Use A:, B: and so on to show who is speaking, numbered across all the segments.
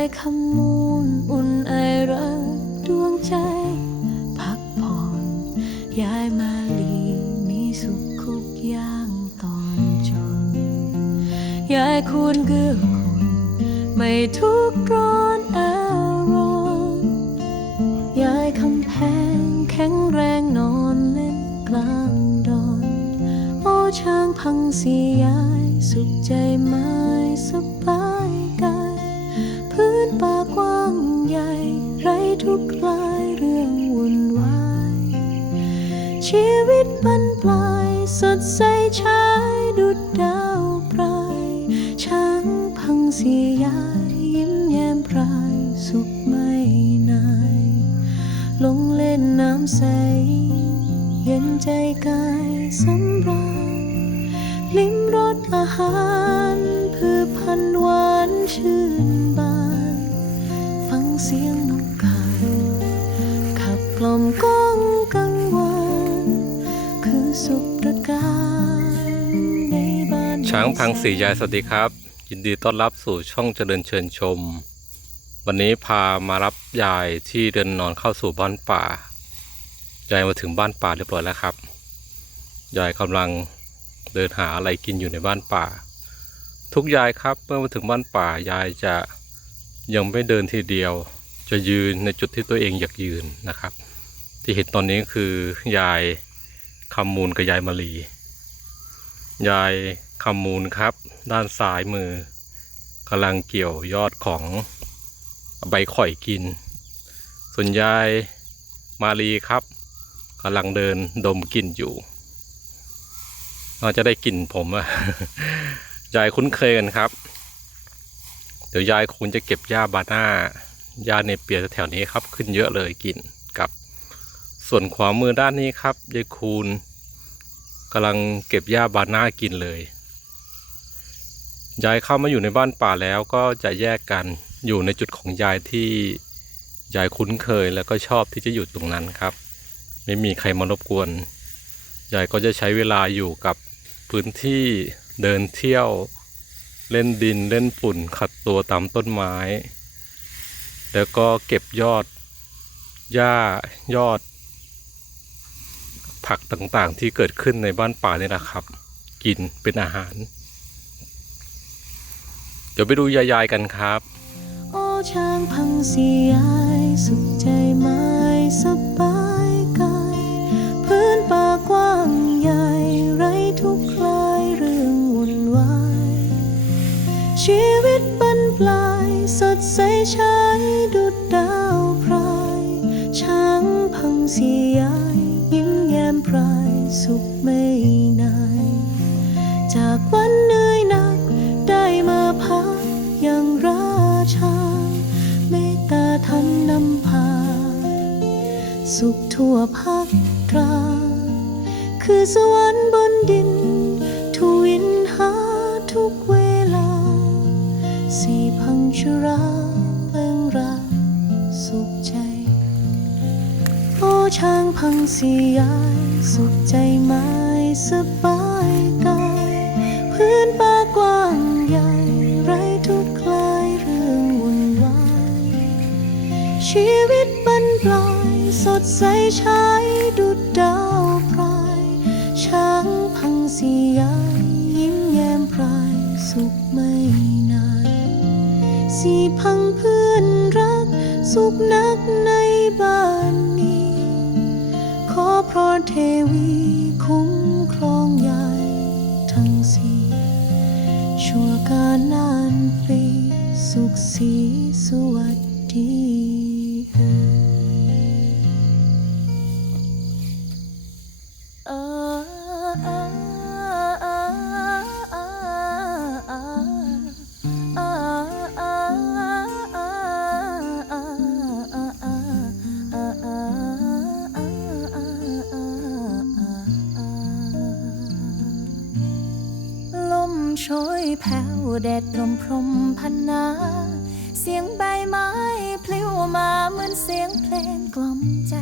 A: ายคำมูลอุ่นไอรักดวงใจ พักผ่อนยายมาลีมีสุขคุกย่างตอนจนยายควรเกื้อกูลไม่ทุกข์ร้อนอารมณ์ยายคำแพงแข็งแรงนอนเล่นกลางดอนโอช้างพังสียยายสุขใจไม้สบ ทุกข์ลายเรื่องวุ่นวาย ชีวิตบรรปลายสดใสชายดุดดาวปลายช้างพังเสียยายยิ้มแย้มพรายสุขไม่นายลงเล่นน้ำใส เย็นใจกายสำราญลิ้มรสอาหารพืชพันหวานชื่นบาน ฟังเสียงนกกา ก้องกังวานคือสุขตระการในบ้าน
B: ช้างพังสียายสวัสดีครับ ยินดีต้อนรับสู่ช่องเจริญเชิญชม วันนี้พามารับยายที่เดินนอนเข้าสู่บ้านป่ายายมาถึงบ้านป่าเรียบร้อยแล้วครับยายกำลังเดินหาอะไรกินอยู่ในบ้านป่า ทุกยายครับเมื่อมาถึงบ้านป่ายายจะยังไม่เดินทีเดียว จะยืนในจุดที่ตัวเองอยากยืนนะครับ ที่เห็นตอนนี้คือยายคำมูลกับยายมาลี ยายคำมูลครับ ด้านซ้ายมือกำลังเกี่ยวยอดของใบข่อยกิน ส่วนยายมาลีครับกำลังเดินดมกลิ่นอยู่น่าจะได้กลิ่นผมอะยายคุ้นเคยกันครับ เดี๋ยวยายคงจะเก็บหญ้าบาน่าหญ้าเนเปียแถวนี้ครับ ขึ้นเยอะเลยกลิ่น ส่วนขวามือด้านนี้ครับยายคูณกำลังเก็บหญ้าบานหน้ากินเลยยายเข้ามาอยู่ในบ้านป่าแล้วก็จะแยกกันอยู่ในจุดของยายที่ยายคุ้นเคยแล้วก็ชอบที่จะอยู่ตรงนั้นครับ ไม่มีใครมารบกวนยายก็จะใช้เวลาอยู่กับพื้นที่เดินเที่ยวเล่นดินเล่นฝุ่นขัดตัวตามต้นไม้ แล้วก็เก็บยอดหญ้ายอด ผักต่างๆ ที่เกิดขึ้นในบ้านป่านี่แหละครับ กินเป็นอาหาร เดี๋ยวไปดูยายๆกันครับ
A: โอ้ช้างพังสียายสุขใจไม้สบายกายพื้นป่ากว้างใหญ่ไรทุกคลายเรื่องวุ่นวายชีวิตบรรปลายสดใสชา ชาเมตตาธรรมนำพา สุขทั่วภาคตรา คือสวรรค์บนดิน ทวินหาทุกเวลา สีพังชราเลิงราสุขใจ โอช้างพังสียายสุขใจายสใชายดุดดาวพรายช้างพังเสียยายยิ้มแย้มพรายสุขไม่นานสีพังเพื่อนรัก สุขนักในบ้านนี้ ขอพรเทวีคุ้มครองยายทั้งสี่ชั่วการนานปีสุขสีสวัส แผ่วแดดลมพรมพันนา เสียงใบไม้พลิ้วมาเหมือนเสียงเพลงกล่อมใจ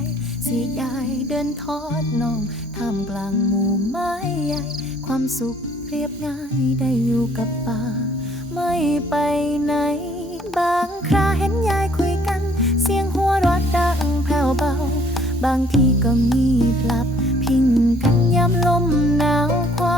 A: สียายเดินทอดน้องท่ามกลางหมู่ไม้ใหญ่ ความสุขเรียบง่ายได้อยู่กับป่า ไม่ไปไหน บางคราเห็นยายคุยกัน เสียงหัวรอดดังแผ่วเบา บางทีก็งีบหลับ พิงกันยามลมหนาวความ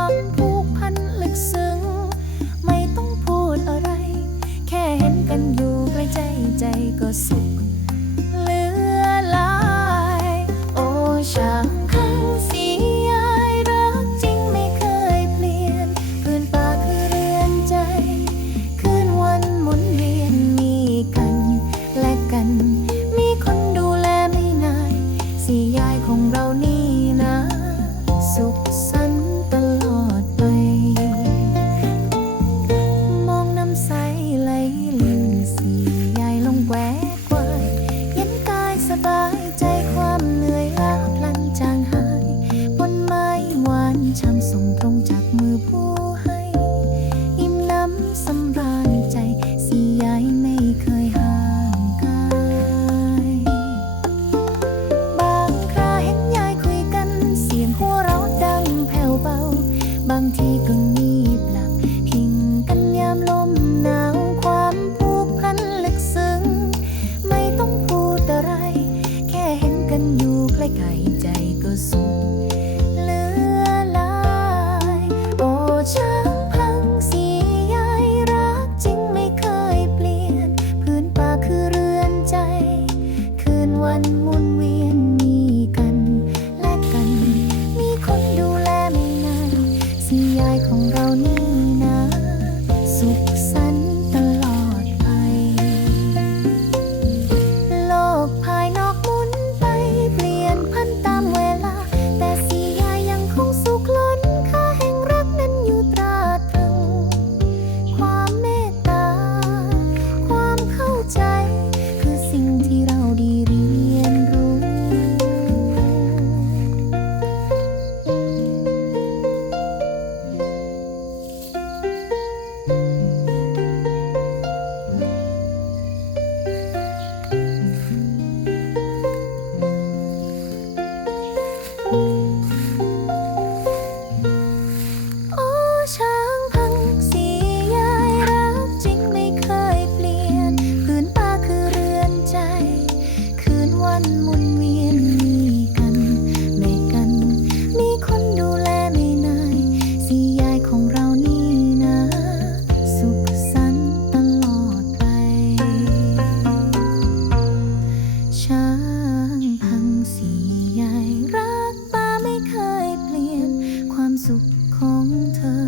A: ุขของเธอ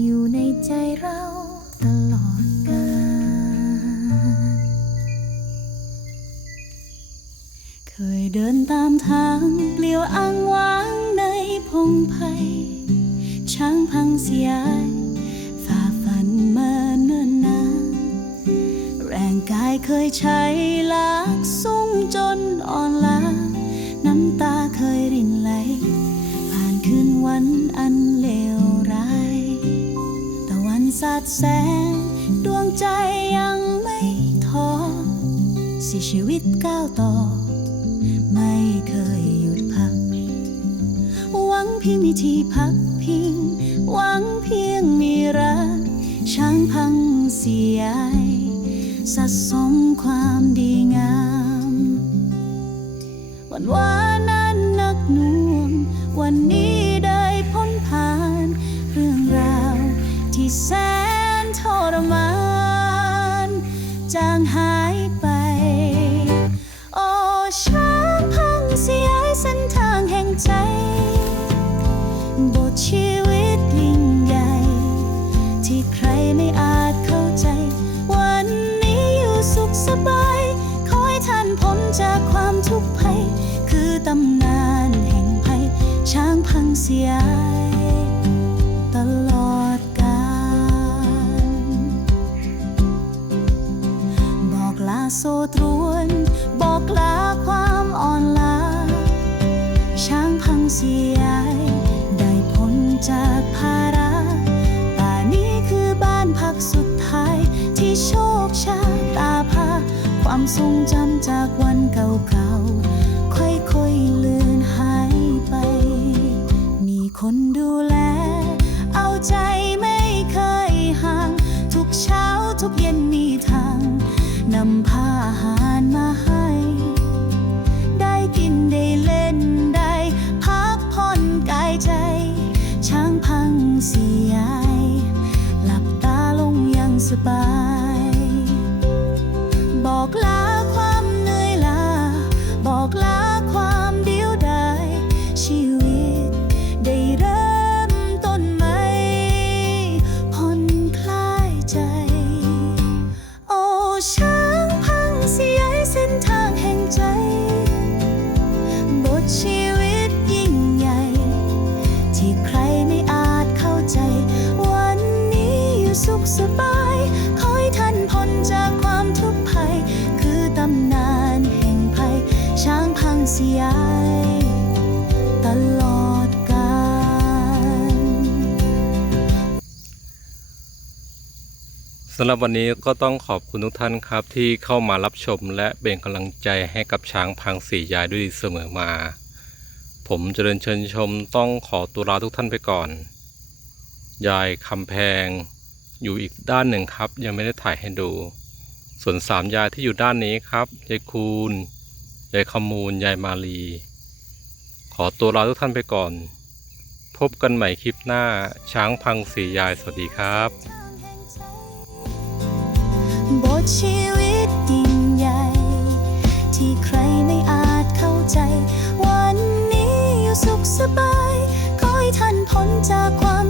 A: อยู่ในใจเราตลอดกาลเคยเดินตามทางเปลี่ยวอ้างว้างในพงไพ่ช้างพังเสียฝ่าฟันมาเนิ่นนานแรงกายเคยใช้ลากสูงจนอ่อนล้าน้ำตาเคยรินไหล อันเลวร้ายตะวันสาดแสง ดวงใจยังไม่ท้อสิชีวิตก้าวต่อ ไม่เคยหยุดพัก หวังเพียงมีที่พักพิง หวังเพียงมีรักช่างพังเสียสะสมความดีงาม วันวานั้นนักหน่วง วันนี้างหายไป โอ้ช้างพังเสียเส้นทางแห่งใจ บทชีวิตยิ่งใหญ่ ที่ใครไม่อาจเข้าใจ วันนี้อยู่สุขสบาย ขอให้ท่านพ้นจากความทุกข์ภัย คือตำนานแห่งภัย ช้างพังเสีย จากภาระป่านี้คือบ้านพักสุดท้าย ที่โชคชะตาพาความทรงจำจากวันเก่าๆ ค่อยๆเลือนหายไป มีคนดูแล เอาใจ 吧。 สำ
B: หรับวันนี้ก็ต้องขอบคุณทุกท่านครับ ที่เข้ามารับชมและเป็นกำลังใจให้กับช้างพังสียายด้วยเสมอมา ผมเจริญเชิญชมต้องขอตัวลาทุกท่านไปก่อน ยายคำแพง อยู่อีกด้านหนึ่งครับ ยังไม่ได้ถ่ายให้ดู ส่วนสามยายที่อยู่ด้านนี้ครับยายคูณยายขมูลยายมาลี ขอตัวลาทุกท่านไปก่อน พบกันใหม่คลิปหน้าช้างพังสียายสวัสดีครับ
A: ชีวิตยิ่งใหญ่ ที่ใครไม่อาจเข้าใจ วันนี้อยู่สุขสบาย ขอให้ท่านพ้นจากความ